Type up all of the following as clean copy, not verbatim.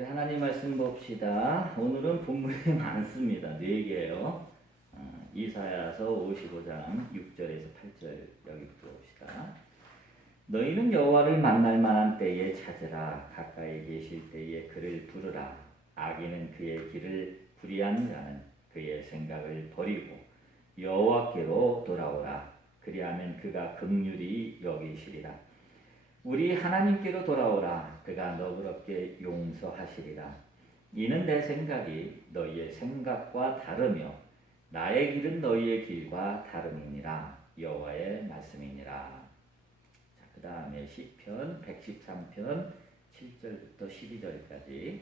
우리 하나님 말씀 봅시다. 오늘은 본문이 많습니다. 4개예요. 이사야서 55장 6절에서 8절 여기부터 봅시다. 너희는 여호와를 만날 만한 때에 찾으라. 가까이 계실 때에 그를 부르라. 악인은 그의 길을 불의한 자는 그의 생각을 버리고 여호와께로 돌아오라. 그리하면 그가 긍휼히 여기시리라. 우리 하나님께로 돌아오라. 그가 너그럽게 용서하시리라. 이는 내 생각이 너희의 생각과 다르며 나의 길은 너희의 길과 다름이니라. 여호와의 말씀이니라. 그 다음에 시편 113편 7절부터 12절까지.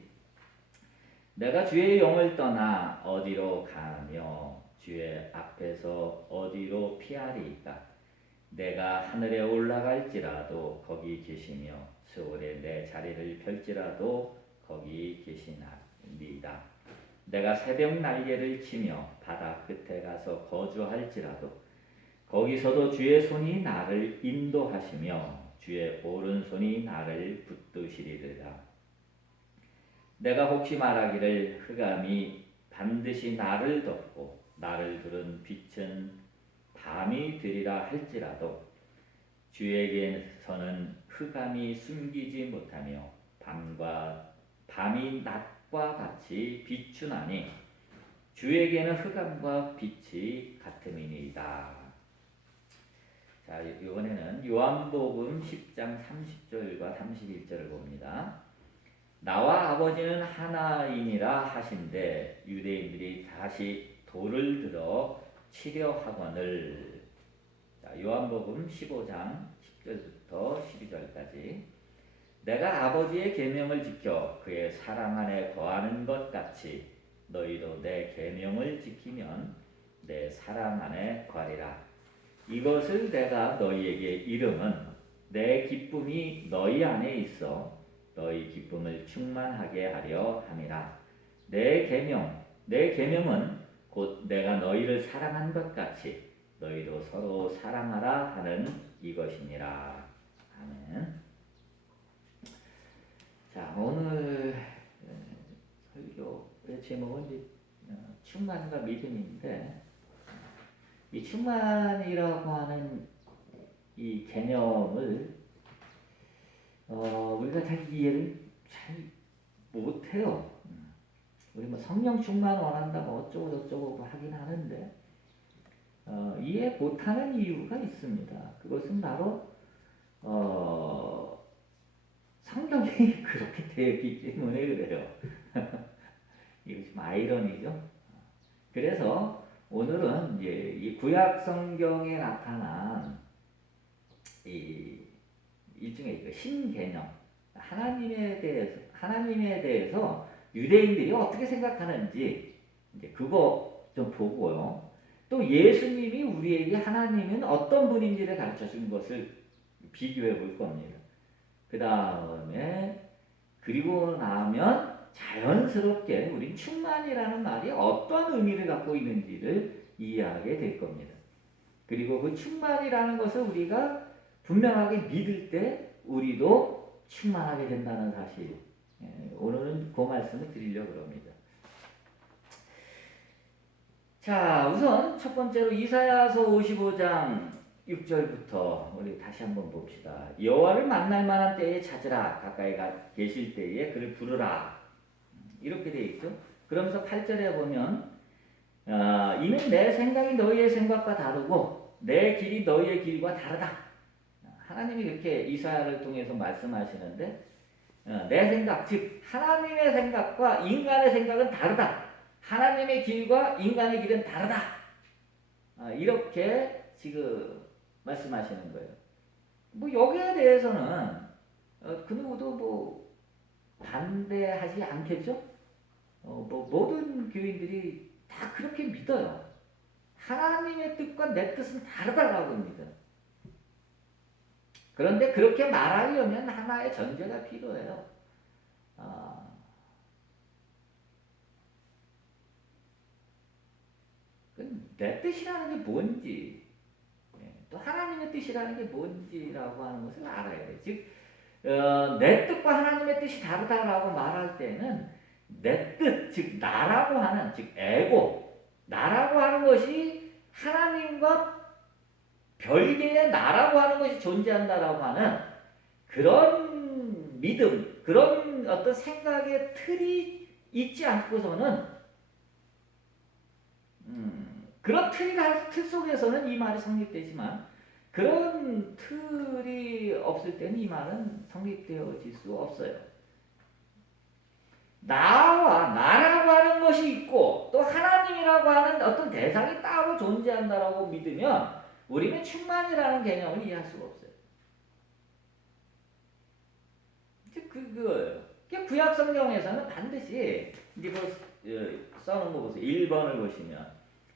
내가 주의 영을 떠나 어디로 가며 주의 앞에서 어디로 피하리이까. 내가 하늘에 올라갈지라도 거기 계시며 스올에 내 자리를 펼지라도 거기 계시나이다. 내가 새벽 날개를 치며 바다 끝에 가서 거주할지라도 거기서도 주의 손이 나를 인도하시며 주의 오른손이 나를 붙드시리라. 내가 혹시 말하기를 흑암이 반드시 나를 덮고 나를 두른 빛은 밤이 되리라 할지라도 주에게서는 흑암이 숨기지 못하며 밤이 낮과 같이 비추나니 주에게는 흑암과 빛이 같음이니이다. 자, 이번에는 요한복음 10장 30절과 31절을 봅니다. 나와 아버지는 하나이니라 하신대 유대인들이 다시 돌을 들어 치려하거늘. 요한복음 15장 10절부터 12절까지. 내가 아버지의 계명을 지켜 그의 사랑 안에 거하는 것 같이 너희도 내 계명을 지키면 내 사랑 안에 거하리라. 이것을 내가 너희에게 이름은 내 기쁨이 너희 안에 있어 너희 기쁨을 충만하게 하려 함이라. 내 계명은 곧 내가 너희를 사랑한 것 같이 너희도 서로 사랑하라 하는 이것이니라. 아멘. 자, 오늘 설교의 제목은 이제 충만과 믿음인데, 이 충만이라고 하는 이 개념을 우리가 잘 이해를 잘 못해요. 우리 뭐 성령 충만 원한다 뭐 어쩌고 저쩌고 뭐 하긴 하는데 이해 못하는 이유가 있습니다. 그것은 바로 성경이 그렇게 되어 있기 때문에 그래요. 이것이 아이러니죠. 그래서 오늘은 이제 이 구약 성경에 나타난 이 일종의 그 신개념, 하나님에 대해서 유대인들이 어떻게 생각하는지 이제 그거 좀 보고요. 또 예수님이 우리에게 하나님은 어떤 분인지를 가르쳐 준 것을 비교해 볼 겁니다. 그 다음에 그리고 나면 자연스럽게 우린 충만이라는 말이 어떤 의미를 갖고 있는지를 이해하게 될 겁니다. 그리고 그 충만이라는 것을 우리가 분명하게 믿을 때 우리도 충만하게 된다는 사실, 오늘은 그 말씀을 드리려고 합니다. 자, 우선 첫 번째로 이사야서 55장 6절부터 우리 다시 한번 봅시다. 여호와를 만날 만한 때에 찾으라. 가까이 계실 때에 그를 부르라. 이렇게 되어 있죠. 그러면서 8절에 보면 이는 내 생각이 너희의 생각과 다르고 내 길이 너희의 길과 다르다. 하나님이 그렇게 이사야를 통해서 말씀하시는데 내 생각, 즉 하나님의 생각과 인간의 생각은 다르다. 하나님의 길과 인간의 길은 다르다. 이렇게 지금 말씀하시는 거예요. 뭐 여기에 대해서는 그 누구도 뭐 반대하지 않겠죠? 뭐 모든 교인들이 다 그렇게 믿어요. 하나님의 뜻과 내 뜻은 다르다라고 합니다. 그런데 그렇게 말하려면 하나의 전제가 필요해요. 내 뜻이라는 게 뭔지, 또 하나님의 뜻이라는 게 뭔지라고 하는 것을 알아야 돼요. 즉, 내 뜻과 하나님의 뜻이 다르다라고 말할 때는 내 뜻, 즉 나라고 하는, 즉 에고, 나라고 하는 것이 하나님과 별개의 나라고 하는 것이 존재한다라고 하는 그런 믿음, 그런 어떤 생각의 틀이 있지 않고서는 그런 틀 속에서는 이 말이 성립되지만 그런 틀이 없을 때는 이 말은 성립되어질 수 없어요. 나와 나라고 하는 것이 있고 또 하나님이라고 하는 어떤 대상이 따로 존재한다라고 믿으면 우리는 충만이라는 개념을 이해할 수가 없어요. 그거예요. 구약 성경에서는 반드시 이제 써놓은 거 보세요. 1번을 보시면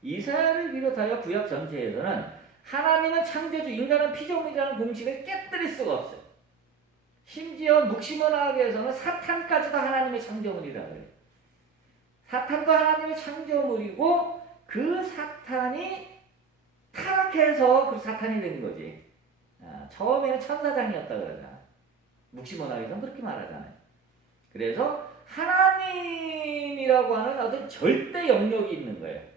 이사야를 비롯하여 구약 전체에서는 하나님은 창조주, 인간은 피조물이라는 공식을 깨뜨릴 수가 없어요. 심지어 묵시문학에서는 사탄까지도 하나님의 창조물이라고 해요. 사탄도 하나님의 창조물이고 그 사탄이 타락해서 그 사탄이 된 거지. 처음에는 천사장이었다 그러잖아. 묵시문학에서는 그렇게 말하잖아요. 그래서 하나님이라고 하는 어떤 절대 영역이 있는 거예요.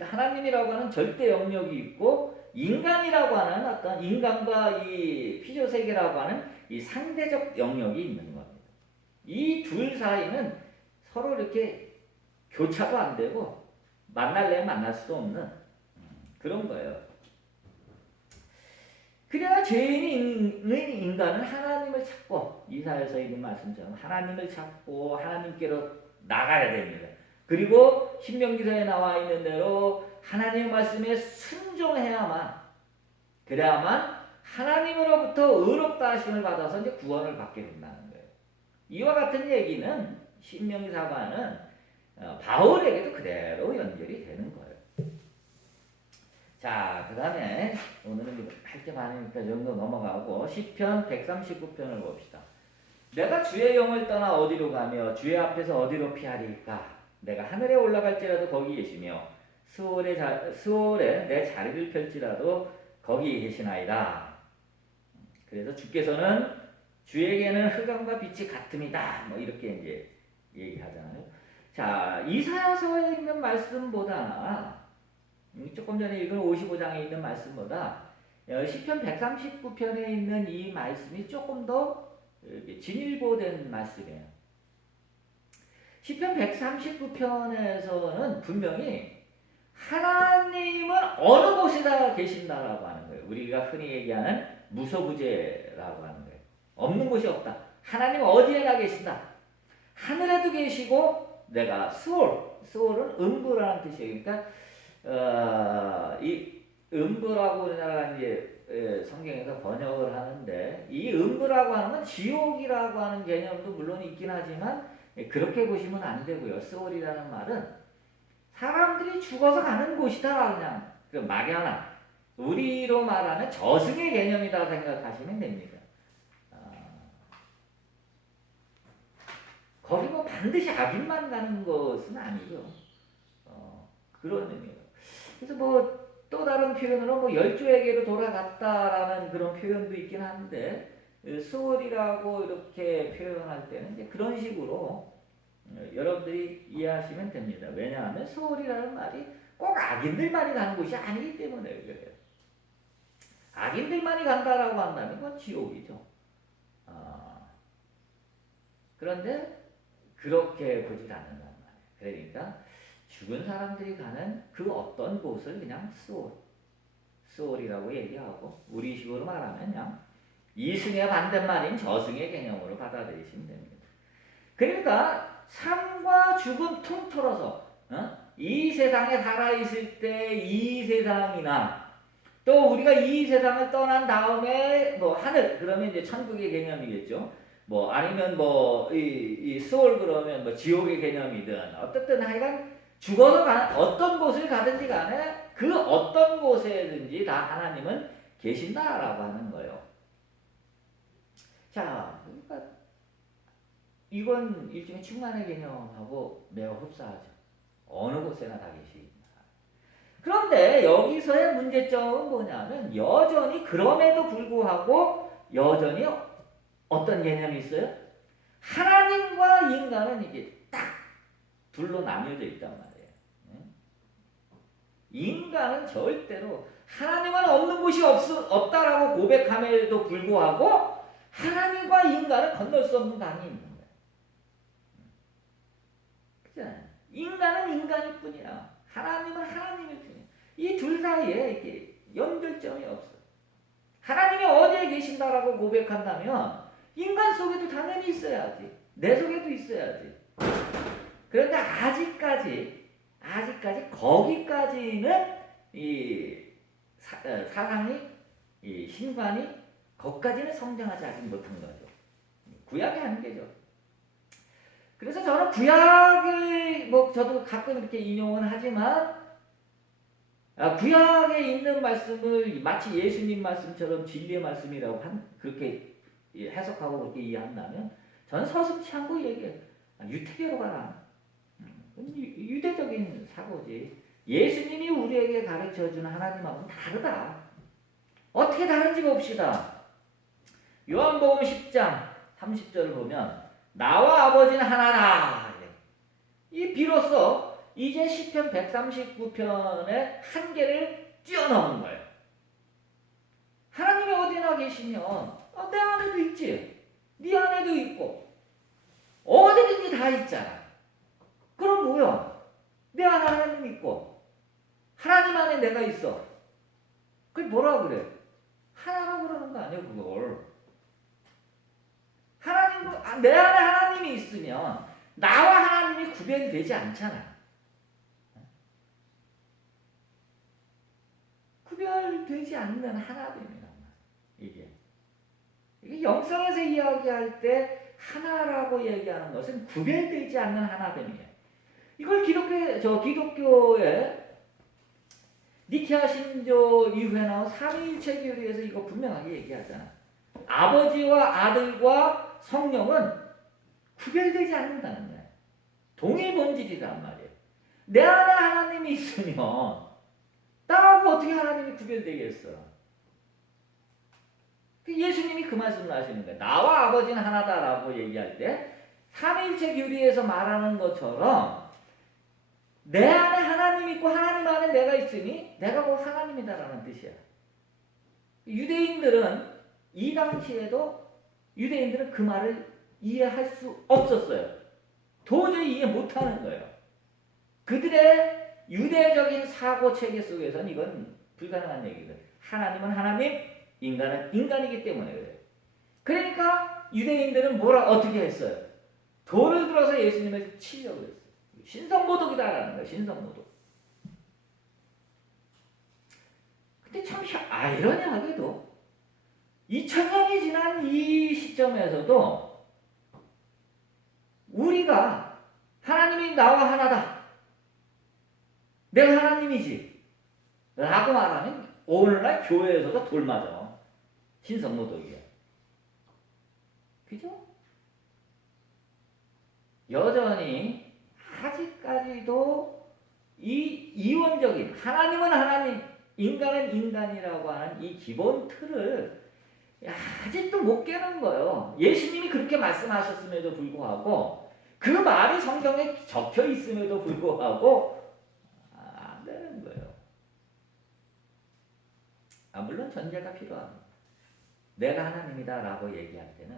하나님이라고 하는 절대 영역이 있고 인간이라고 하는 어떤 인간과 이 피조세계라고 하는 이 상대적 영역이 있는 겁니다. 이 둘 사이는 서로 이렇게 교차도 안 되고 만날래야 만날 수도 없는 그런 거예요. 그래야 죄인인 인간은 하나님을 찾고 이사야서 있는 말씀처럼 하나님을 찾고 하나님께로 나가야 됩니다. 그리고 신명기서에 나와 있는 대로 하나님의 말씀에 순종해야만 그래야만 하나님으로부터 의롭다 하심을 받아서 이제 구원을 받게 된다는 거예요. 이와 같은 얘기는 신명기사과는 바울에게도 그대로 연결이 되는 거예요. 자, 그 다음에 오늘은 할 게 많으니까 이 정도 넘어가고 시편 139편을 봅시다. 내가 주의 영을 떠나 어디로 가며 주의 앞에서 어디로 피하리까? 내가 하늘에 올라갈지라도 거기 계시며 수월에 내 자리를 펼지라도 거기 계시나이다. 그래서 주께서는 주에게는 흑암과 빛이 같음이다. 뭐 이렇게 이제 얘기하잖아요. 자, 이사야서에 있는 말씀보다 조금 전에 읽은 55장에 있는 말씀보다 시편 139편에 있는 이 말씀이 조금 더 진일보된 말씀이에요. 시편 139편에서는 분명히 하나님은 어느 곳에다 계신다라고 하는 거예요. 우리가 흔히 얘기하는 무소부재라고 하는 거예요. 없는 곳이 없다. 하나님은 어디에나 계신다. 하늘에도 계시고 내가 수월은 음부라는 뜻이에요. 그러니까 이 음부라고 우리나라가 이제 성경에서 번역을 하는데 이 음부라고 하는 건 지옥이라고 하는 개념도 물론 있긴 하지만 그렇게 보시면 안 되고요. 스월이라는 말은 사람들이 죽어서 가는 곳이다. 그냥 막연한 우리로 말하는 저승의 개념이다 생각하시면 됩니다. 거기 뭐 반드시 악인만 가는 것은 아니죠. 그런 의미예요. 그래서 뭐 또 다른 표현으로 뭐 열조에게로 돌아갔다라는 그런 표현도 있긴 한데 수월이라고 이렇게 표현할 때는 이제 그런 식으로 여러분들이 이해하시면 됩니다. 왜냐하면 수월이라는 말이 꼭 악인들만이 가는 곳이 아니기 때문에 그래요. 악인들만이 간다라고 한다면 그건 지옥이죠. 그런데 그렇게 보지 않는단 말이에요. 그러니까 죽은 사람들이 가는 그 어떤 곳을 그냥 수월이라고 얘기하고 우리식으로 말하면 그냥 이승의 반대말인 저승의 개념으로 받아들이시면 됩니다. 그러니까 삶과 죽음 통틀어서 이 세상에 살아있을 때 이 세상이나 또 우리가 이 세상을 떠난 다음에 뭐 하늘 그러면 이제 천국의 개념이겠죠. 뭐 아니면 뭐 이 수월 그러면 뭐 지옥의 개념이든 어떻든 하여간 죽어서 어떤 곳을 가든지 간에 그 어떤 곳에든지 다 하나님은 계신다라고 하는 거예요. 자, 그러니까 이건 일종의 충만의 개념하고 매우 흡사하죠. 어느 곳에나 다 계십니다. 그런데 여기서의 문제점은 뭐냐면 여전히 그럼에도 불구하고 여전히 어떤 개념이 있어요? 하나님과 인간은 이게 딱 둘로 나뉘어져 있단 말이에요. 인간은 절대로 하나님은 없는 곳이 없다라고 고백함에도 불구하고 하나님과 인간은 건널 수 없는 강이 있는 거예요. 그렇잖아요. 인간은 인간일 뿐이야. 하나님은 하나님일 뿐이야. 이 둘 사이에 이게 연결점이 없어. 하나님이 어디에 계신다라고 고백한다면 인간 속에도 당연히 있어야지. 내 속에도 있어야지. 그런데 아직까지 거기까지는 이 사상이 이 신관이 거기까지는 성장하지 아직 못한 거죠. 구약의 한계죠. 그래서 저는 구약을 저도 가끔 이렇게 인용은 하지만 구약에 있는 말씀을 마치 예수님 말씀처럼 진리의 말씀이라고 그렇게 해석하고 그렇게 이해한다면 저는 서슴지 않고 얘기해요. 유태계로 가라. 유대적인 사고지. 예수님이 우리에게 가르쳐주는 하나님하고는 다르다. 어떻게 다른지 봅시다. 요한복음 10장 30절을 보면 나와 아버지는 하나다. 이 비로소 이제 시편 139편의 한계를 뛰어넘은 거예요. 하나님이 어디나 계시면 내 안에도 있지. 네 안에도 있고 어디든지 다 있잖아. 그럼 뭐야? 내 안에 하나님 있고 하나님 안에 내가 있어. 그게 뭐라 그래? 하나라고 그러는 거 아니야 그걸. 내 안에 하나님이 있으면 나와 하나님이 구별이 되지 않잖아. 구별되지 않는 하나됨이란 말이야. 이게 영성에서 이야기할 때 하나라고 얘기하는 것은 구별되지 않는 하나됨이에요. 이걸 기독교의 니케아 신조 이후에 나온 삼위일체 교리에서 이거 분명하게 얘기하잖아. 아버지와 아들과 성령은 구별되지 않는다는 거야. 동일 본질이란 말이에요. 내 안에 하나님이 있으면 나하고 어떻게 하나님이 구별되겠어? 예수님이 그 말씀을 하시는 거예요. 나와 아버지는 하나다라고 얘기할 때 삼위일체 교리에서 말하는 것처럼 내 안에 하나님이 있고 하나님 안에 내가 있으니 내가 곧 하나님이다라는 뜻이야. 이 당시에도 유대인들은 그 말을 이해할 수 없었어요. 도저히 이해 못하는 거예요. 그들의 유대적인 사고 체계 속에서는 이건 불가능한 얘기거든. 하나님은 하나님, 인간은 인간이기 때문에 그래요. 그러니까 유대인들은 어떻게 했어요? 돌을 들어서 예수님을 치려고 했어요. 신성모독이다라는 거예요. 신성모독. 근데 참 아이러니하게도 2000년이 지난 이 시점에서도 우리가 하나님이 나와 하나다. 내가 하나님이지. 라고 말하면 오늘날 교회에서도 돌맞아. 신성모독이야. 그죠? 여전히 아직까지도 이 이원적인 하나님은 하나님, 인간은 인간이라고 하는 이 기본 틀을 아직도 못 깨는 거예요. 예수님이 그렇게 말씀하셨음에도 불구하고 그 말이 성경에 적혀 있음에도 불구하고 안 되는 거예요. 물론 전제가 필요합니다. 내가 하나님이다라고 얘기할 때는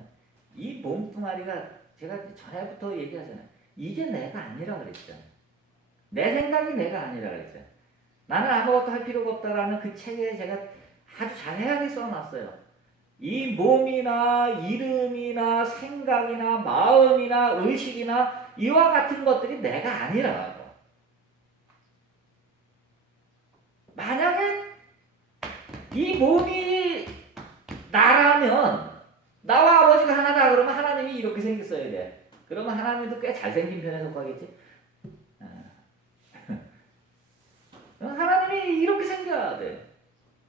이 몸뚱아리가 제가 전에부터 얘기하잖아요. 이게 내가 아니라 그랬잖아요. 내 생각이 내가 아니라 그랬잖아요. 나는 아무것도 할 필요가 없다라는 그 책에 제가 아주 자세하게 써놨어요. 이 몸이나 이름이나 생각이나 마음이나 의식이나 이와 같은 것들이 내가 아니라고. 만약에 이 몸이 나라면 나와 아버지가 하나다 그러면 하나님이 이렇게 생겼어야 돼. 그러면 하나님도 꽤 잘생긴 편에 속하겠지. 하나님이 이렇게 생겨야 돼.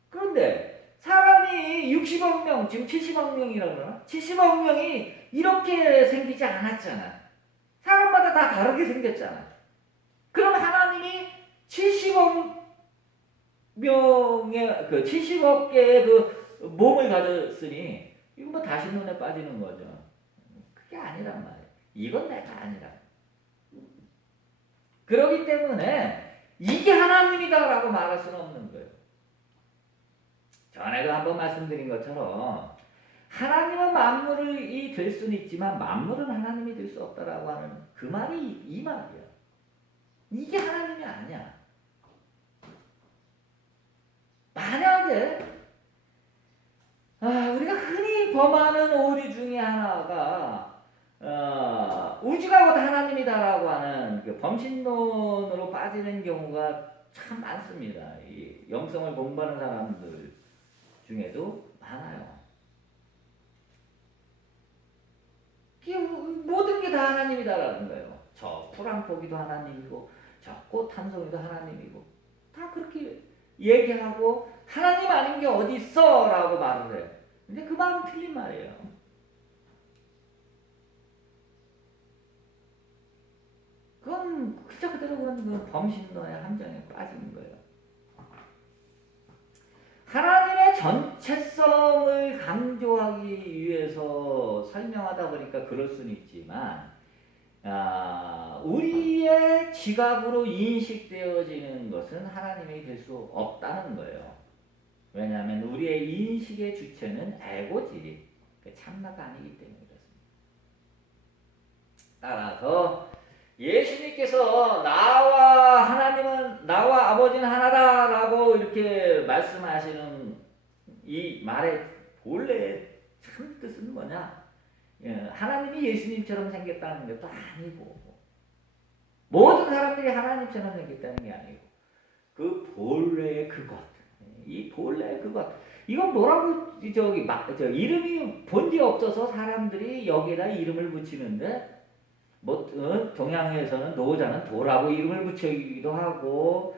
그런데 사람이 60억 명, 지금 70억 명이라고 그러나? 70억 명이 이렇게 생기지 않았잖아. 사람마다 다 다르게 생겼잖아. 그럼 하나님이 70억 명의 70억 개의 그 몸을 가졌으니 이거 뭐 다시 눈에 빠지는 거죠. 그게 아니란 말이에요. 이건 내가 아니라. 그렇기 때문에 이게 하나님이다라고 말할 수는 없는 거예요. 전에도 한번 말씀드린 것처럼 하나님은 만물이 될 수는 있지만 만물은 하나님이 될 수 없다라고 하는 그 말이 이 말이야. 이게 하나님이 아니야. 만약에 우리가 흔히 범하는 오류 중에 하나가 우주가 곧 하나님이다라고 하는 그 범신론으로 빠지는 경우가 참 많습니다. 이 영성을 공부하는 사람들 중에도 많아요. 모든 게 다 하나님이다라는 거예요. 저 풀 한 포기도 하나님이고 저 꽃 한 송이도 하나님이고 다 그렇게 얘기하고 하나님 아닌 게 어디 있어? 라고 말을 해. 근데 그 말은 틀린 말이에요. 그건 그대로 그건 범신론의 함정에 빠지는 거예요. 하나님의 전체성을 강조하기 위해서 설명하다 보니까 그럴 수는 있지만 우리의 지각으로 인식되어지는 것은 하나님이 될 수 없다는 거예요. 왜냐하면 우리의 인식의 주체는 에고지 참나가 아니기 때문에 그렇습니다. 따라서 예수님께서 나와 아버지는 하나다라고 이렇게 말씀하시는 이 말의 본래 참 뜻은 뭐냐? 하나님이 예수님처럼 생겼다는 것도 아니고 모든 사람들이 하나님처럼 생겼다는 게 아니고 그 본래의 그것, 이 본래의 그것 이건 뭐라고 이름이 본디 없어서 사람들이 여기다 이름을 붙이는데 동양에서는 노자는 도라고 이름을 붙이기도 하고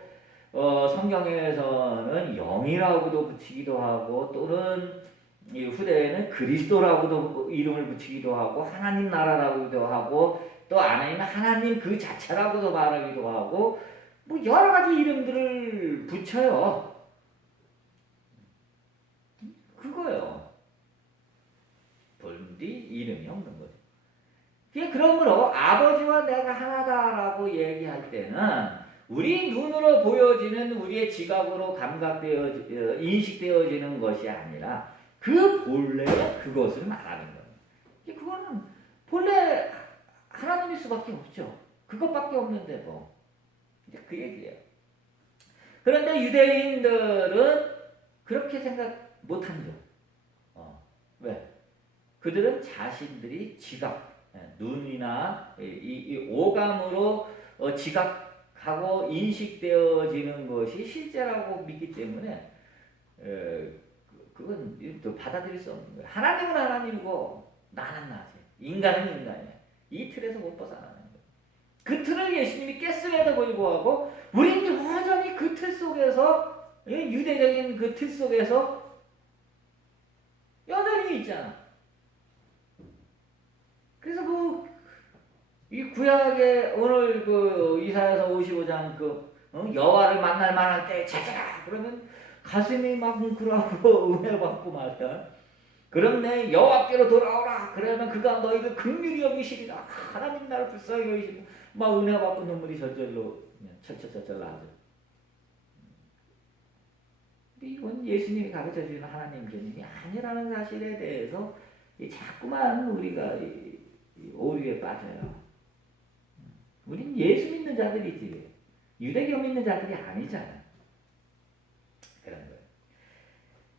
성경에서는 영이라고도 붙이기도 하고 또는 이 후대에는 그리스도라고도 이름을 붙이기도 하고 하나님 나라라고도 하고 또 안에는 하나님 그 자체라고도 말하기도 하고 뭐 여러 가지 이름들을 붙여요. 그거요. 본디 이름이 없는 거죠. 그러므로 아버지와 내가 하나다라고 얘기할 때는 우리 눈으로 보여지는 우리의 지각으로 인식되어지는 것이 아니라 그 본래 그것을 말하는 거예요. 그거는 본래 하나님일 수밖에 없죠. 그것밖에 없는데 뭐. 이제 그 얘기예요. 그런데 유대인들은 그렇게 생각 못한죠. 왜? 그들은 자신들이 지각, 눈이나 이 오감으로 지각하고 인식되어지는 것이 실제라고 믿기 때문에 그건 또 받아들일 수 없는 거예요. 하나님은 하나님이고 나는 나지. 인간은 인간이야. 이 틀에서 못 벗어나는 거예요. 그 틀을 예수님이 깼음에도 불구하고 우리는 여전히 그 틀 속에서 유대적인 그 틀 속에서 여전히 있잖아. 그래서 이 구약의 오늘 이사야서 55장 여호와를 만날 만할 때 찾아라 그러면 가슴이 막 뭉클하고 은혜받고 말이야. 그런데 여호와께로 돌아오라 그러면 그가 너희를 긍휼히 여기시리라. 하나님 나를 불쌍히 여기시리라. 막 은혜받고 눈물이 절절로 철철철철 나죠. 이건 예수님이 가르쳐주는 하나님 개념이 아니라는 사실에 대해서 자꾸만 우리가 오류에 빠져요. 우린 예수 믿는 자들이지 유대교 믿는 자들이 아니잖아요. 그런 거예요.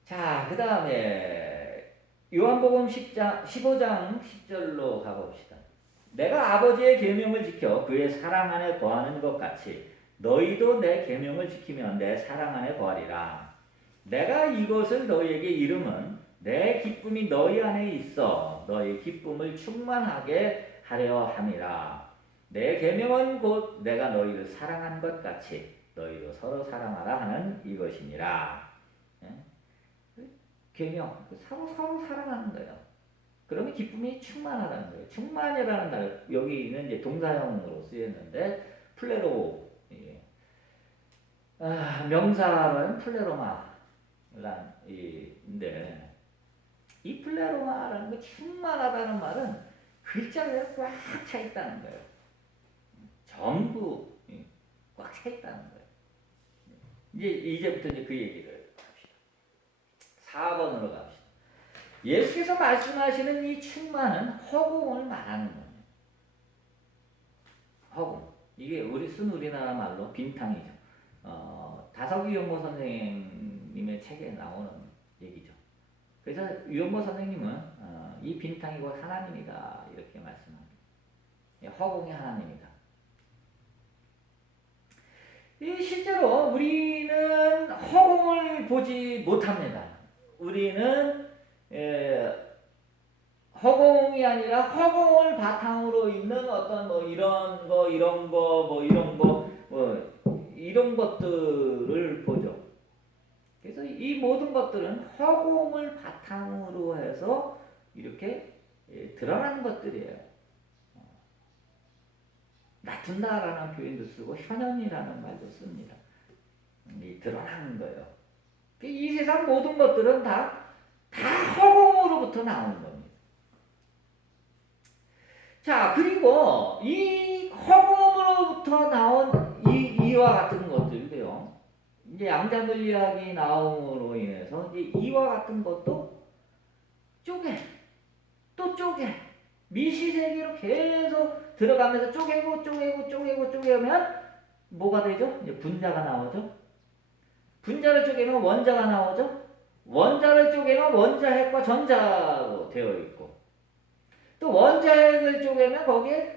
자, 그 다음에 요한복음 15장 10절로 가봅시다. 내가 아버지의 계명을 지켜 그의 사랑 안에 거하는 것 같이 너희도 내 계명을 지키면 내 사랑 안에 거하리라. 내가 이것을 너희에게 이름은 내 기쁨이 너희 안에 있어 너희 기쁨을 충만하게 하려 함이라. 내 계명은 곧 내가 너희를 사랑한 것 같이 너희도 서로 사랑하라 하는 이것이니라. 계명, 서로 사랑하는 거예요. 그러면 기쁨이 충만하다는 거예요. 충만이라는 말 여기는 이제 동사형으로 쓰였는데 플레로 명사는 플레로마인데 이 플레로마라는 거 충만하다는 말은 글자가 꽉 차 있다는 거예요. 전부 꽉 차 있다는 거예요. 이제부터 이제 그 얘기를 합시다. 4번으로 갑시다. 예수께서 말씀하시는 이 충만은 허공을 말하는 거예요. 허공. 이게 쓴 우리나라 말로 빈탕이죠. 다석이 연모 선생님의 책에 나오는 얘기죠. 그래서 유연모 선생님은 이 빈탕이 곧 하나님이다 이렇게 말씀합니다. 허공이 하나님이다. 실제로 우리는 허공을 보지 못합니다. 우리는 허공이 아니라 허공을 바탕으로 있는 어떤 이런 것들을 보죠. 그래서 이 모든 것들은 허공을 바탕으로 해서 이렇게 드러나는 것들이에요. 나툰다라는 표현도 쓰고 현현이라는 말도 씁니다. 드러나는 거예요. 이 세상 모든 것들은 다 허공으로부터 나오는 겁니다. 자, 그리고 이 허공으로부터 나온 이와 같은 것들도요. 이제 양자물리학이 나옴으로 인해서 이제 이와 같은 것도 또 쪼개 미시세계로 계속 들어가면서 쪼개면 뭐가 되죠? 이제 분자가 나오죠. 분자를 쪼개면 원자가 나오죠. 원자를 쪼개면 원자핵과 전자로 되어 있고 또 원자핵을 쪼개면 거기에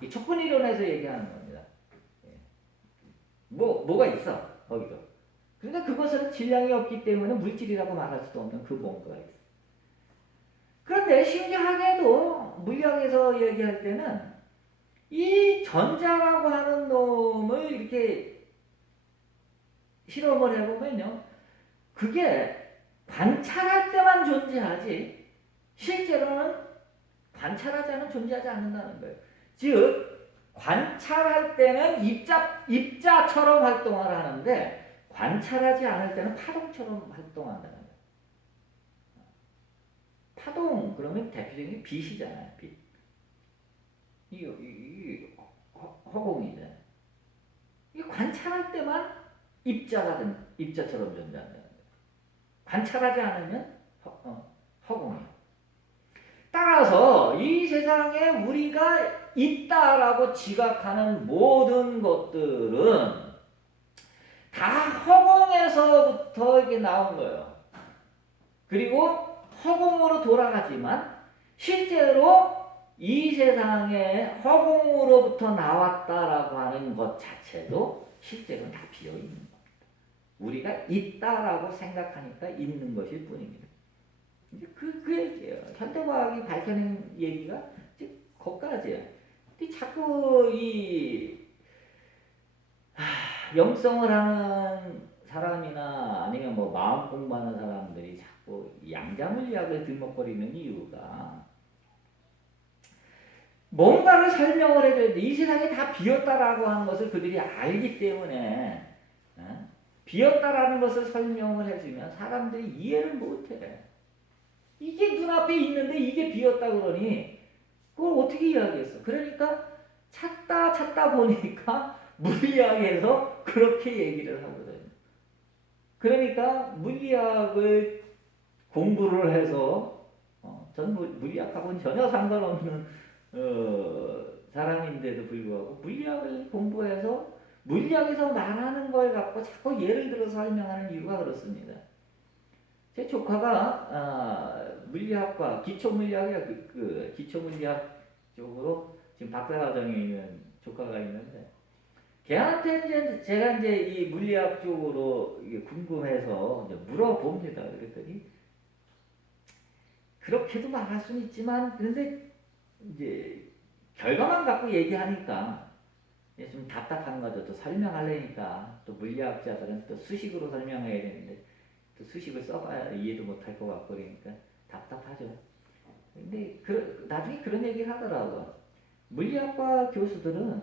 이 촉분 이론에서 얘기하는 겁니다. 뭐가 있어 거기도. 그러니까 그것은 질량이 없기 때문에 물질이라고 말할 수도 없는 그 뭔가가 있어. 그런데 신기하게도 물리학에서 얘기할 때는 이 전자라고 하는 놈을 이렇게 실험을 해보면요. 그게 관찰할 때만 존재하지 실제로는 관찰하지 존재하지 않는다는 거예요. 즉 관찰할 때는 입자처럼 활동을 하는데 관찰하지 않을 때는 파동처럼 활동한다는 거예요. 파동 그러면 대표적인 빛이잖아요. 빛. 이 허공이잖아요. 이 관찰할 때만 입자처럼 존재한다는 거예요. 관찰하지 않으면 허공이에요. 따라서 이 세상에 우리가 있다라고 지각하는 모든 것들은 다 허공에서부터 이게 나온 거예요. 그리고 허공으로 돌아가지만 실제로 이 세상에 허공으로부터 나왔다라고 하는 것 자체도 실제로는 다 비어있는 겁니다. 우리가 있다라고 생각하니까 있는 것일 뿐입니다. 그 얘기예요. 현대과학이 밝혀낸 얘기가 거기까지예요. 근데 자꾸 영성을 하는 사람이나 아니면 마음 공부하는 사람들이 자꾸 양자물리학을 들먹거리는 이유가 뭔가를 설명을 해줘야 돼. 이 세상이 다 비었다라고 하는 것을 그들이 알기 때문에 비었다라는 것을 설명을 해주면 사람들이 이해를 못해. 이게 눈앞에 있는데 이게 비었다 그러니 그걸 어떻게 이야기했어? 그러니까 찾다 보니까 물리학에서 그렇게 얘기를 하거든요. 그러니까 물리학을 공부를 해서 전 물리학하고는 전혀 상관없는 사람인데도 불구하고 물리학을 공부해서 물리학에서 말하는 걸 갖고 자꾸 예를 들어서 설명하는 이유가 그렇습니다. 제 조카가 물리학과 기초물리학이야 기초물리학 쪽으로 지금 박사과정에 있는 조카가 있는데 걔한테 이제 제가 이 물리학 쪽으로 궁금해서 이제 물어봅니다. 그랬더니 그렇게도 말할 수는 있지만 그런데 이제 결과만 갖고 얘기하니까 좀 답답한 거죠. 또 설명하려니까 또 물리학자들은 또 수식으로 설명해야 되는데 또 수식을 써봐야 이해도 못할 것 같고 그러니까 답답하죠. 근데 나중에 그런 얘기를 하더라고요. 물리학과 교수들은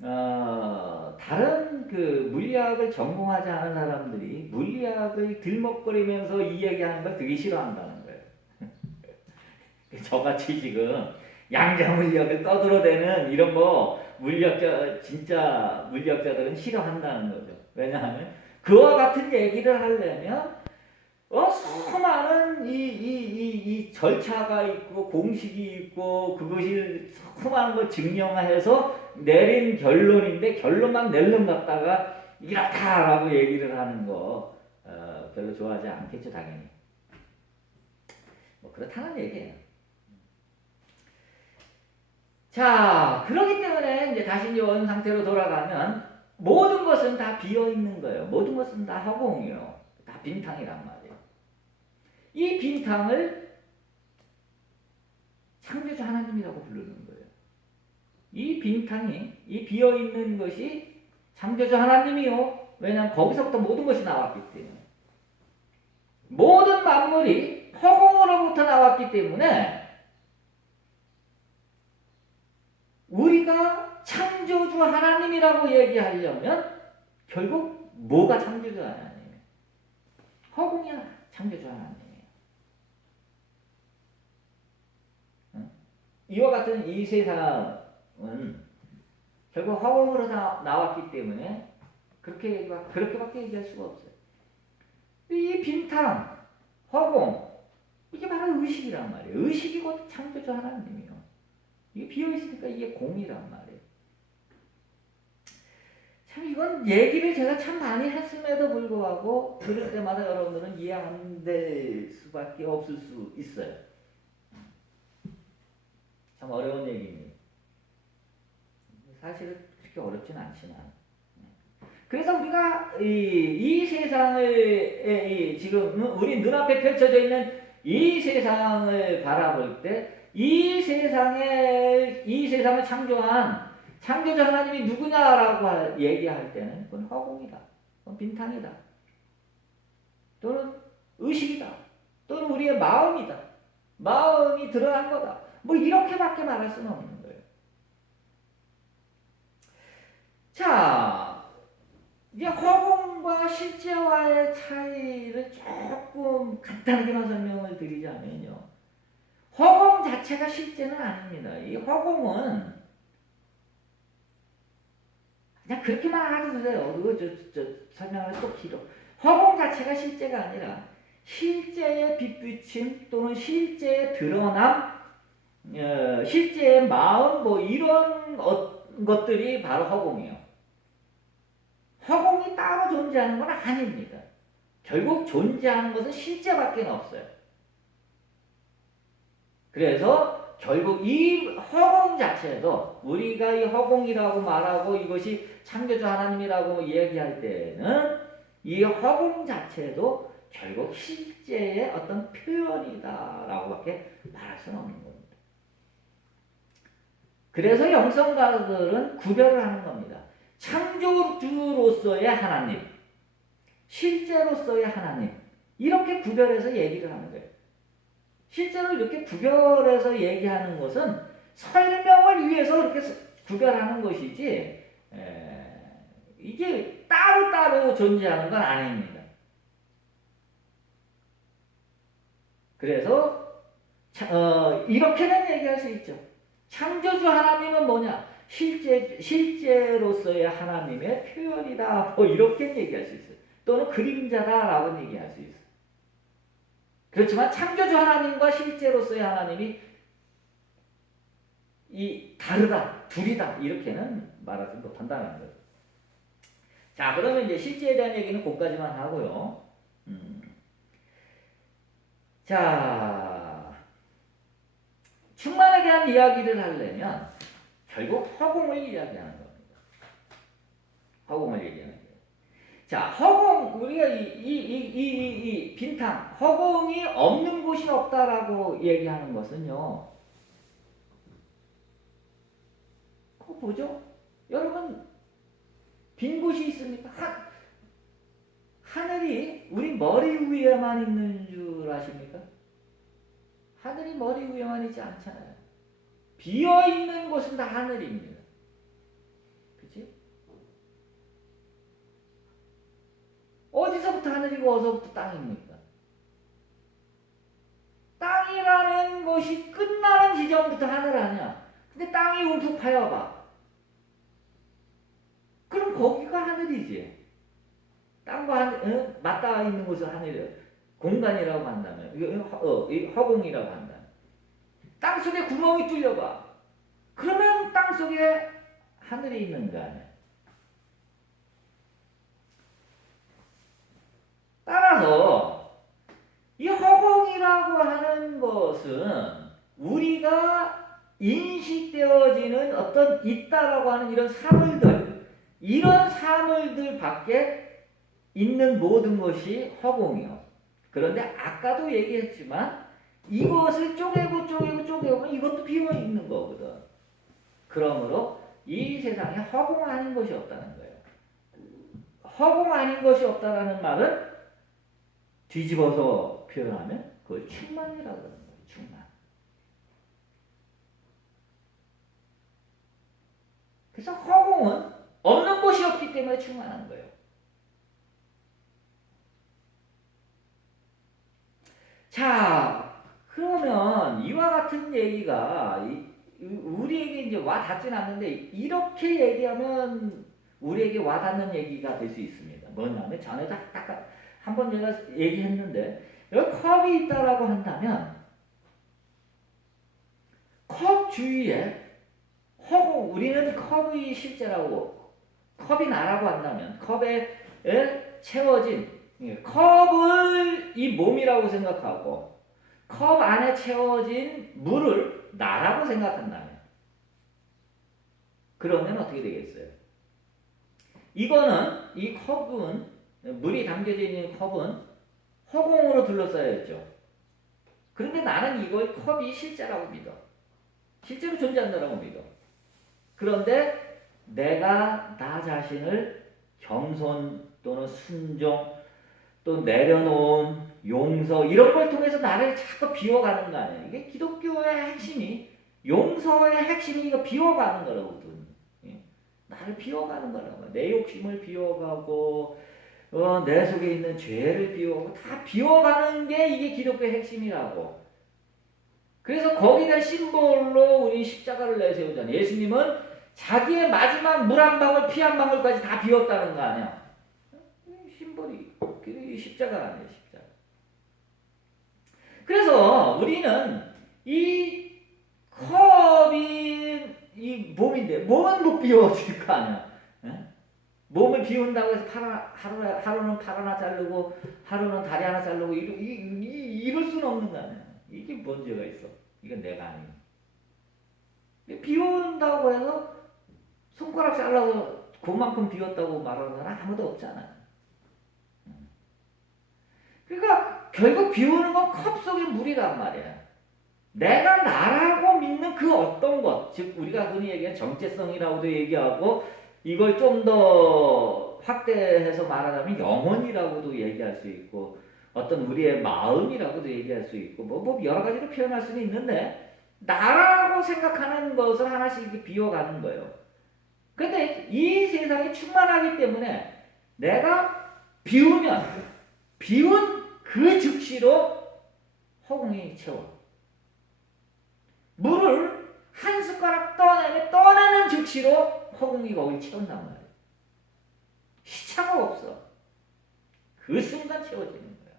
다 다른 그 물리학을 전공하지 않은 사람들이 물리학을 들먹거리면서 이야기하는 걸 되게 싫어한다는 거예요. 저같이 지금 양자물리학을 떠들어대는 이런 거 진짜 물리학자들은 싫어한다는 거죠. 왜냐하면 그와 같은 얘기를 하려면 수많은 이 절차가 있고 공식이 있고 그것이 수많은 걸 증명해서 내린 결론인데 결론만 낼름 갖다가 이렇다라고 얘기를 하는 거 별로 좋아하지 않겠죠, 당연히. 뭐 그렇다는 얘기예요. 자, 그렇기 때문에 이제 다시 이제 원 상태로 돌아가면 모든 것은 다 비어 있는 거예요. 모든 것은 다 허공이에요. 다 빈탕이란 말이에요. 이 빈탕을 창조주 하나님이라고 부르는 거예요. 이 빈탕이, 이 비어 있는 것이 창조주 하나님이요. 왜냐하면 거기서부터 모든 것이 나왔기 때문에. 모든 만물이 허공으로부터 나왔기 때문에 우리가 창조주 하나님이라고 얘기하려면 결국 뭐가 창조주 하나님이에요? 허공이야 창조주 하나님이에요. 이와 같은 이 세상은 결국 허공으로 나왔기 때문에 그렇게밖에 얘기할 수가 없어요. 이 빈탕, 허공, 이게 바로 의식이란 말이에요. 의식이 곧 창조주 하나님이에요. 이게 비어있으니까 이게 공이란 말이에요. 참 이건 얘기를 제가 참 많이 했음에도 불구하고 들을 때마다 여러분들은 이해 안 될 수밖에 없을 수 있어요. 참 어려운 얘기입니다. 사실은 그렇게 어렵진 않지만. 그래서 우리가 이 세상을 지금 우리 눈앞에 펼쳐져 있는 이 세상을 바라볼 때 이 세상을 창조한 창조주 하나님이 누구냐라고 얘기할 때는 그건 허공이다. 그건 빈탕이다. 또는 의식이다. 또는 우리의 마음이다. 마음이 드러난 거다. 뭐 이렇게밖에 말할 수는 없는 거예요. 자, 이제 허공과 실제와의 차이를 조금 간단하게만 설명을 드리자면요. 허공 자체가 실제는 아닙니다. 이 허공은 그냥 그렇게만 하셔도 돼요. 그거 설명을 또 길어. 허공 자체가 실제가 아니라 실제의 빛비침 또는 실제의 드러남, 실제의 마음 뭐 이런 것들이 바로 허공이에요. 허공이 따로 존재하는 건 아닙니다. 결국 존재하는 것은 실제밖에 없어요. 그래서 결국 이 허공 자체도 우리가 이 허공이라고 말하고 이것이 창조주 하나님이라고 얘기할 때는 이 허공 자체도 결국 실제의 어떤 표현이다라고밖에 말할 수는 없는 겁니다. 그래서 영성가들은 구별을 하는 겁니다. 창조주로서의 하나님, 실제로서의 하나님 이렇게 구별해서 얘기를 하는 거예요. 실제로 이렇게 구별해서 얘기하는 것은 설명을 위해서 그렇게 구별하는 것이지 이게 따로따로 존재하는 건 아닙니다. 그래서 이렇게는 얘기할 수 있죠. 창조주 하나님은 뭐냐? 실제로서의 하나님의 표현이다. 뭐 이렇게 얘기할 수 있어요. 또는 그림자다라고 얘기할 수 있어요. 그렇지만 창조주 하나님과 실제로서의 하나님이 다르다, 둘이다 이렇게는 말하지 못한다는 거죠. 자, 그러면 이제 실제에 대한 얘기는 거기까지만 하고요. 자, 충만에 대한 이야기를 하려면 결국 허공을 이야기하는 겁니다. 허공을 얘기하는 거예요. 자, 허공, 우리가 이 빈탕, 허공이 없는 곳이 없다라고 얘기하는 것은요. 그거 보죠? 여러분, 빈 곳이 있습니까? 하늘이 우리 머리 위에만 있는 줄 아십니까? 하늘이 머리 위에만 있지 않잖아요. 비어있는 곳은 다 하늘입니다. 그치? 하늘이고 어디서부터 땅입니까? 땅이라는 것이 끝나는 지점부터 하늘 아니야. 근데 땅이 움푹 파여봐. 그럼 거기가 하늘이지. 땅과 하늘, 맞닿아 있는 곳을 하늘이에요. 공간이라고 한다면, 이 허공이라고 한다면. 땅 속에 구멍이 뚫려봐. 그러면 땅 속에 하늘이 있는 거 아니야. 따라서 이 허공이라고 하는 것은 우리가 인식되어지는 어떤 있다라고 하는 이런 사물들, 이런 사물들 밖에 있는 모든 것이 허공이요. 그런데 아까도 얘기했지만 이것을 쪼개고 이것도 비어 있는 거거든. 그러므로 이 세상에 허공 아닌 것이 없다는 거예요. 허공 아닌 것이 없다라는 말은 뒤집어서 표현하면 그걸 충만이라고 하는 거예요. 충만. 그래서 허공은 없는 것이 없기 때문에 충만한 거예요. 자, 그러면 이와 같은 얘기가 우리에게 이제 와 닿진 않는데 이렇게 얘기하면 우리에게 와 닿는 얘기가 될 수 있습니다. 뭐냐면 전에도 한번 제가 얘기했는데 여기 컵이 있다라고 한다면 컵 주위에 허공, 우리는 컵이 실제라고 컵이 나라고 한다면 컵에 채워진 컵을 이 몸이라고 생각하고 컵 안에 채워진 물을 나라고 생각한다면 그러면 어떻게 되겠어요? 이거는 이 컵은 물이 담겨져 있는 컵은 허공으로 둘러싸여 있죠. 그런데 나는 이걸 컵이 실제라고 믿어. 실제로 존재한다고 믿어. 그런데 내가 나 자신을 겸손 또는 순종 또 내려놓음, 용서 이런 걸 통해서 나를 자꾸 비워가는 거 아니에요. 이게 기독교의 핵심이 용서의 핵심이 이거 비워가는 거라거든. 나를 비워가는 거라고. 내 욕심을 비워가고 내 속에 있는 죄를 비워가고 다 비워가는 게 이게 기독교의 핵심이라고. 그래서 거기다 심볼로 우리 십자가를 내세우잖아요. 예수님은 자기의 마지막 물 한 방울 피 한 방울까지 다 비웠다는 거 아니야. 심볼이 십자가 아니에요. 십자가. 그래서 우리는 이 컵이 이 몸인데 몸은 못 비워질 거 아니야. 몸을 비운다고 해서 하루는 팔 하나 자르고 하루는 다리 하나 자르고 이럴 수는 없는 거 아니야. 이게 뭔 죄가 있어. 이건 내가 아니야. 비운다고 해서 손가락 잘라서 그만큼 비웠다고 말하는 사람 아무도 없잖아. 그러니까 결국 비우는 건 컵 속의 물이란 말이야. 내가 나라고 믿는 그 어떤 것, 즉 우리가 흔히 얘기하는 정체성이라고도 얘기하고 이걸 좀 더 확대해서 말하자면 영혼이라고도 얘기할 수 있고 어떤 우리의 마음이라고도 얘기할 수 있고 뭐 여러 가지로 표현할 수는 있는데 나라고 생각하는 것을 하나씩 이렇게 비워가는 거예요. 그런데 이 세상이 충만하기 때문에 내가 비운 그 즉시로 허공이 채워. 물을 한 숟가락 떠내는 즉시로 허공이 거기 채운단 말이에요. 시차가 없어. 그 순간 채워지는 거야.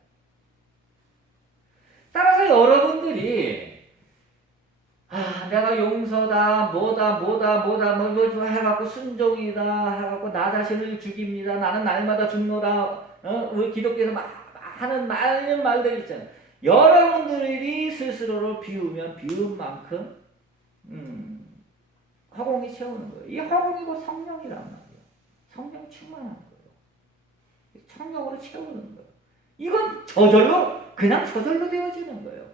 따라서 여러분들이 내가 용서다, 뭐다 뭐 해갖고 순종이다 해갖고 나 자신을 죽입니다. 나는 날마다 죽노라. 우리 기독교에서 하는 많은 말들이 있잖아요. 여러분들이 스스로를 비운 만큼 허공이 채우는 거예요. 이 허공이 곧 성령이란 말이에요. 성령 충만한 거예요. 성령으로 채우는 거예요. 이건 그냥 저절로 되어지는 거예요.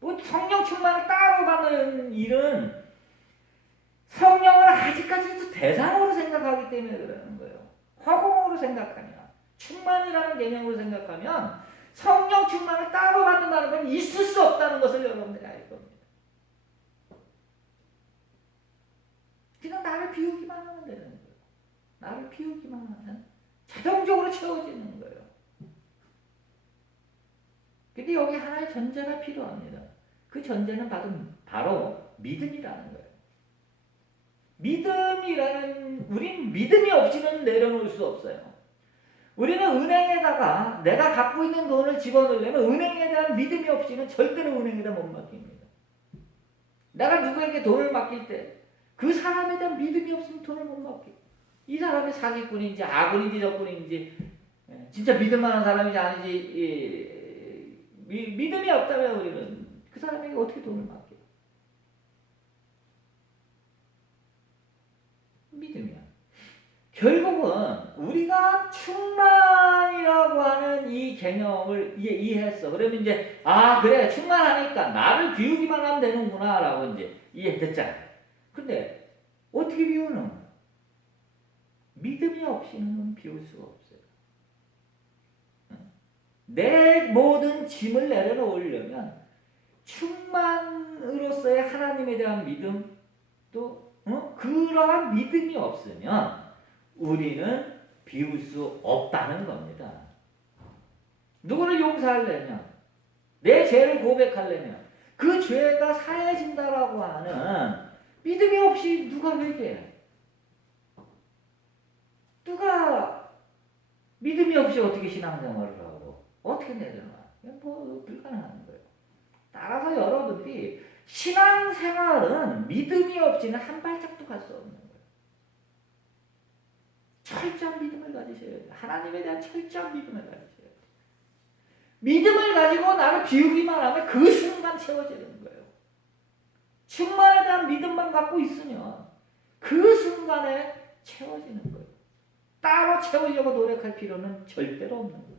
뭐 성령 충만을 따로 받는 일은 성령을 아직까지도 대상으로 생각하기 때문에 그러는 거예요. 허공으로 생각하냐. 충만이라는 개념으로 생각하면 성령 충만을 따로 받는다는 건 있을 수 없다는 것을 여러분들이 알 겁니다. 그냥 나를 비우기만 하면 되는 거예요. 나를 비우기만 하면 자동적으로 채워지는 거예요. 근데 여기 하나의 전제가 필요합니다. 그 전제는 바로 믿음이라는 거예요. 우린 믿음이 없이는 내려놓을 수 없어요. 우리는 은행에다가 내가 갖고 있는 돈을 집어넣으려면 은행에 대한 믿음이 없이는 절대로 은행에다 못 맡깁니다. 내가 누구에게 돈을 맡길 때 그 사람에 대한 믿음이 없으면 돈을 못 맡겨. 이 사람이 사기꾼인지 아군인지 적군인지 진짜 믿을 만한 사람인지 아닌지 믿음이 없다면 우리는 그 사람에게 어떻게 돈을 맡겨? 믿음이야. 결국은 우리가 충만이라고 하는 이 개념을 이해했어. 그러면 이제 그래 충만하니까 나를 비우기만 하면 되는구나 라고 이제 이해됐잖아. 근데 어떻게 비우는? 믿음이 없이는 비울 수가 없어요. 내 모든 짐을 내려놓으려면 충만으로서의 하나님에 대한 믿음 또 그러한 믿음이 없으면 우리는 비울 수 없다는 겁니다. 누구를 용서하려면 내 죄를 고백하려면 그 죄가 사해진다라고 하는 믿음이 없이 누가 회개해? 누가 믿음이 없이 어떻게 신앙생활을 하고 어떻게 내려놔? 뭐 불가능한 거예요. 따라서 여러분들이 신앙생활은 믿음이 없이는 한 발짝도 갈 수 없는 거예요. 철저한 믿음을 가지셔야 돼요. 하나님에 대한 철저한 믿음을 가지셔야 돼요. 믿음을 가지고 나를 비우기만 하면 그 순간 채워지는 거예요. 충만에 대한 믿음만 갖고 있으면 그 순간에 채워지는 거예요. 따로 채우려고 노력할 필요는 절대로 없는 거예요.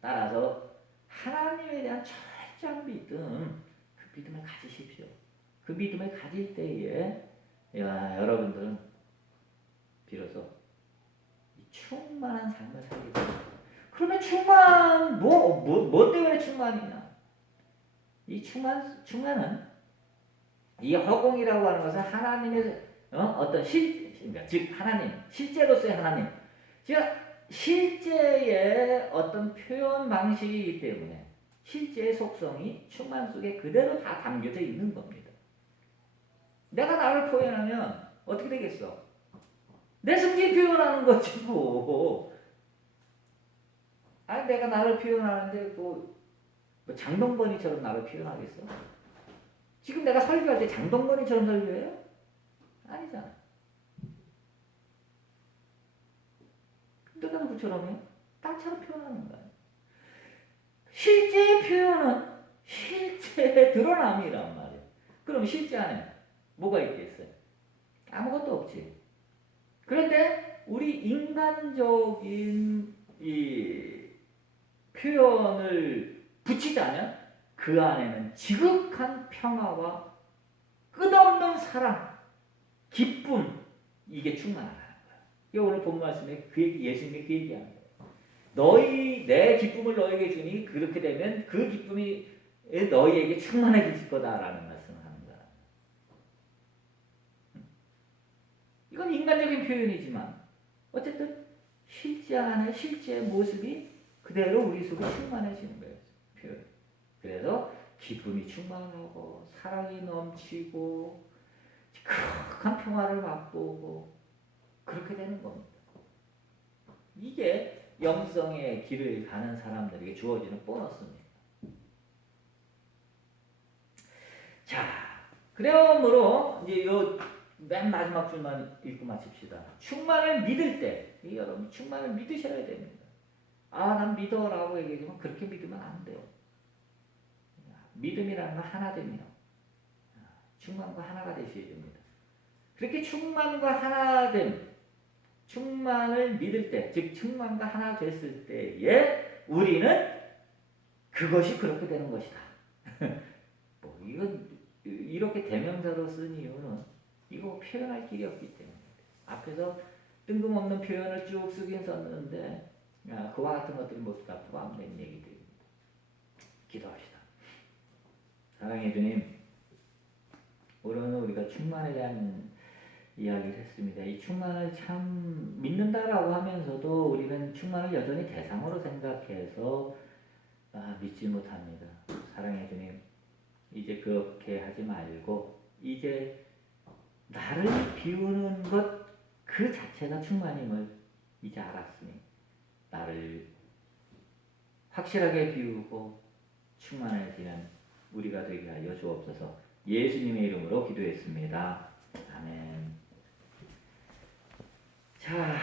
따라서 하나님에 대한 철저한 믿음, 그 믿음을 가지십시오. 그 믿음을 가질 때에 여러분들은 비로소 충만한 삶을 살게 됩니다. 그러면 충만 뭐 때문에 충만이냐? 이 충만은 이 허공이라고 하는 것은 하나님의 어떤 즉 하나님 실제로서의 하나님, 즉 실제의 어떤 표현 방식이기 때문에 실제의 속성이 충만 속에 그대로 다 담겨져 있는 겁니다. 내가 나를 표현하면 어떻게 되겠어? 내 승질 표현하는 거지 뭐. 내가 나를 표현하는데 뭐 장동건이처럼 나를 표현하겠어? 지금 내가 설교할 때 장동건이처럼 설교해요? 아니잖아. 내가 누구처럼 해요? 나처럼 표현하는 거야. 실제의 표현은 실제의 드러남이란 말이에요. 그럼 실제 안에 뭐가 있겠어요? 아무것도 없지. 그런데 우리 인간적인 이 표현을 붙이자면 그 안에는 지극한 평화와 끝없는 사랑, 기쁨, 이게 충만하다는 거예요. 이게 오늘 본 말씀에 예수님이 그 얘기하는 거예요. 내 기쁨을 너에게 주니 그렇게 되면 그 기쁨이 너희에게 충만해질 거다라는 말씀을 하는 거야. 이건 인간적인 표현이지만 어쨌든 실제 안에 실제의 모습이 그대로 우리 속에 충만해지는 거예요. 표현. 그래서 기쁨이 충만하고 사랑이 넘치고 극한 평화를 맛보고 그렇게 되는 겁니다. 이게 영성의 길을 가는 사람들에게 주어지는 보너스입니다. 자, 그러므로 이제 맨 마지막 줄만 읽고 마칩시다. 충만을 믿을 때, 여러분 충만을 믿으셔야 됩니다. 난 믿어라고 얘기하지만 그렇게 믿으면 안 돼요. 믿음이라는 건 하나됨이요. 충만과 하나가 되셔야 됩니다. 그렇게 충만과 하나됨, 충만을 믿을 때, 즉 충만과 하나 됐을 때에 우리는 그것이 그렇게 되는 것이다. 이건 이렇게 대명사로 쓴 이유는 이거 표현할 길이 없기 때문에 앞에서 뜬금없는 표현을 쭉 쓰긴 썼는데 그와 같은 것들이 모두 다 포함된 얘기들입니다. 기도합시다. 사랑해 주님, 오늘은 우리가 충만에 대한 이야기를 했습니다. 이 충만을 참 믿는다라고 하면서도 우리는 충만을 여전히 대상으로 생각해서 믿지 못합니다. 사랑의 주님, 이제 그렇게 하지 말고 이제 나를 비우는 것 그 자체가 충만임을 이제 알았으니 나를 확실하게 비우고 충만해지는 우리가 되게 하여 주옵소서. 예수님의 이름으로 기도했습니다. 아멘. 자,